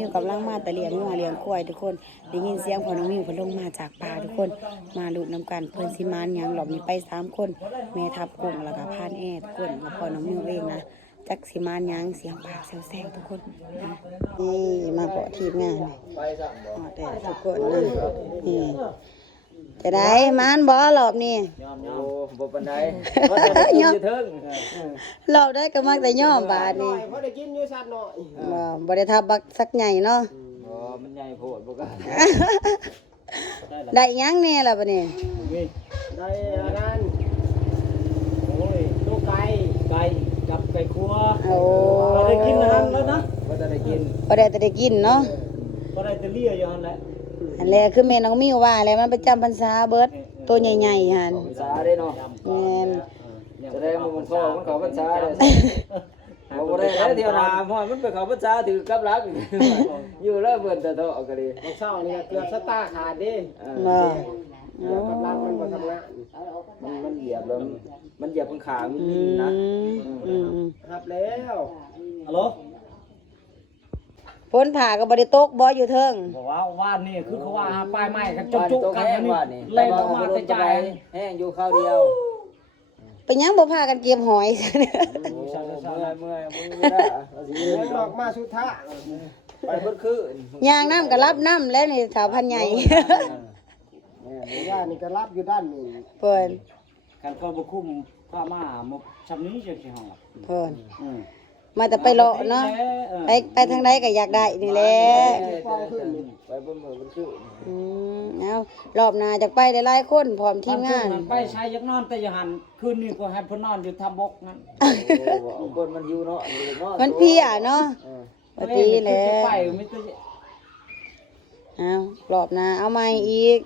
มิวกำลังมาแต่เลี้ยงงัวเลี้ยงควายทุกคนได้ยินเสียงพอน้องมิวเพิ่นลงมาจากป่าทุกคนมาลุ้นนำกันเพิ่นสิมานหยังหลบนี้ไป3คนแม่ทับกุ้งแล้วก็พานแอทุกคนแล้วพอน้องมิวเองนะจักสิมานหยังเสียงปากแซวๆทุกคนนี่มาเกาะทีมงานแต่ทุกคนนะนี่จะได้มานบ่รอบนี้ โอ้บ่ปานใดบ่ได้กินอยู่เทิง รอบได้ก็มักแต่ย่อมบาดนี่ พอได้กินอยู่สัตว์หน่อย บ่ได้ทับบักสักใหญ่เนาะ อ๋อมันใหญ่โพดบ่กล้า ได้หยังแน่ล่ะบัดนี้ ได้อันนั้นโอ้ยตัวไก่กับไก่ครัว โอ้ เราได้กินอันนั้นแล้วนะ บ่ได้กิน บ่ได้แต่ได้กินเนาะ ก็ได้แต่เลี้ยอยู่หั่นแหละ อันแรกคือแม่น้องมิวว่าแล้วมันประจำพรรษาเบิดตัวใหญ่ๆหั่น ภาษาได้เนาะ แม่น แสดงว่ามันพ่อมันเข้าพรรษาได้บ่ได้แล้วเที่ยวนาพ่อมันไปเข้าพรรษาถือกับรักอยู่แล้วเบิ่นแต่เถาะก็ดี บางเช้านี่เกือบสตาร์ขาดดิ เนาะ เกือบกำลังมันบ่ทำงาน มันเหยียบแล้วมันเหยียบข้างขามันวิ่งนะ ครับแล้ว ฮัลโหล ฝนผ่าก็บ่ได้ตกบ่อยู่เทิง บอกว่าว่านนี่คือเขาว่าหาปลายไม้กัน จุ จุ ก ก ๆ ๆ กั กัน น นี่ นี่ ว่านี่ เล่นออกมาแต่ใจ แห้งอยู่ข้าวเดียว เป็นหยังบ่พากันเก็บหอยซะเนี่ย เมื่อยมึงไม่ได้เอาสิ เลี้ยงดอกมาสุดท้า ไปเพิ่นคืน ย่างน้ำก็รับน้ำแล้วนี่สาวพันใหญ่ ย่านี่ก็รับอยู่ด้านนี้ เพิ่น กันก็บ่คุ้มผ้ามาหมกชำนี้จังสิเฮา เพิ่น อืม มาแต่ไปเลาะเนาะไปทางใดก็อยากได้นี่แหละ ปองขึ้นนี่ ไปเพิ่นเพิ่นคืน เอารอบหน้าจะไปหลายๆคนพร้อมทีมงาน ไปใช้ยักนอนแต่อย่าหันคืนนี้ก็ให้เพิ่นนอนอยู่ทำบกนั้น โอ้คนมันหิวเนาะเนาะ มันเพลียเนาะปกติแหล้ จะ ว ไปไม่ต้อง เอารอบหน้าเอาใหม่อีก